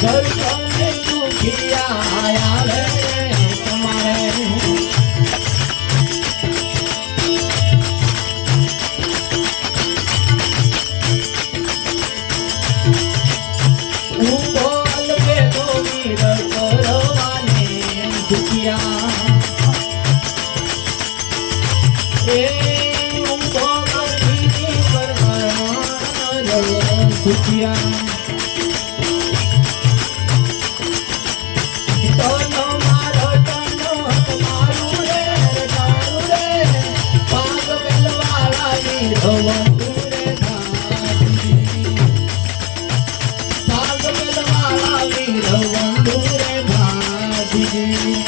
ઘર ઘર દુખિયા આયા જય સુખિયા Thank you.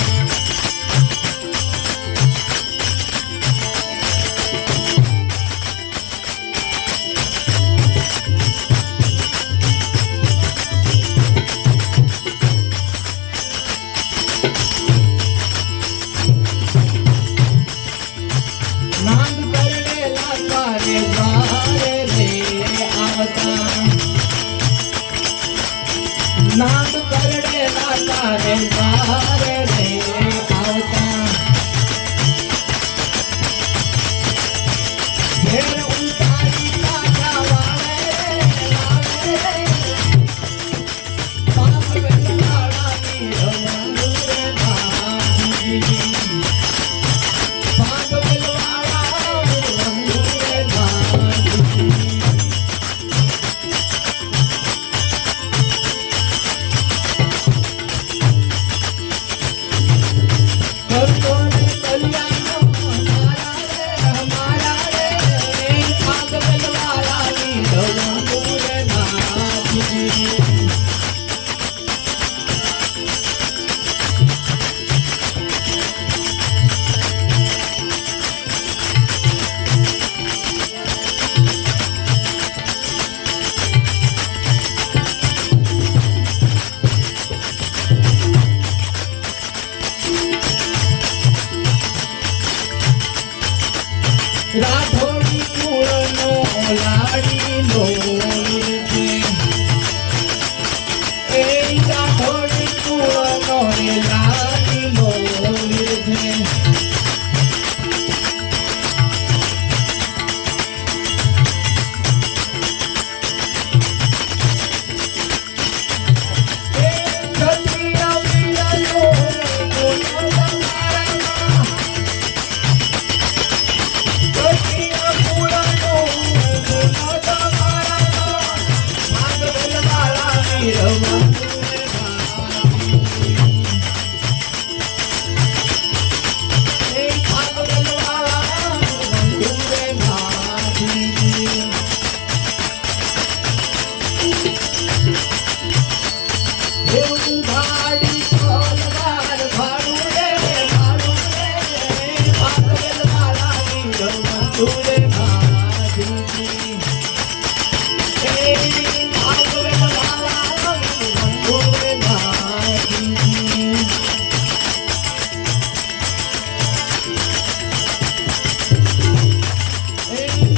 નામ કરડે લાલા રે તારે રે આવતા. રાઠોડી કુળનો લાડી લો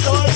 door.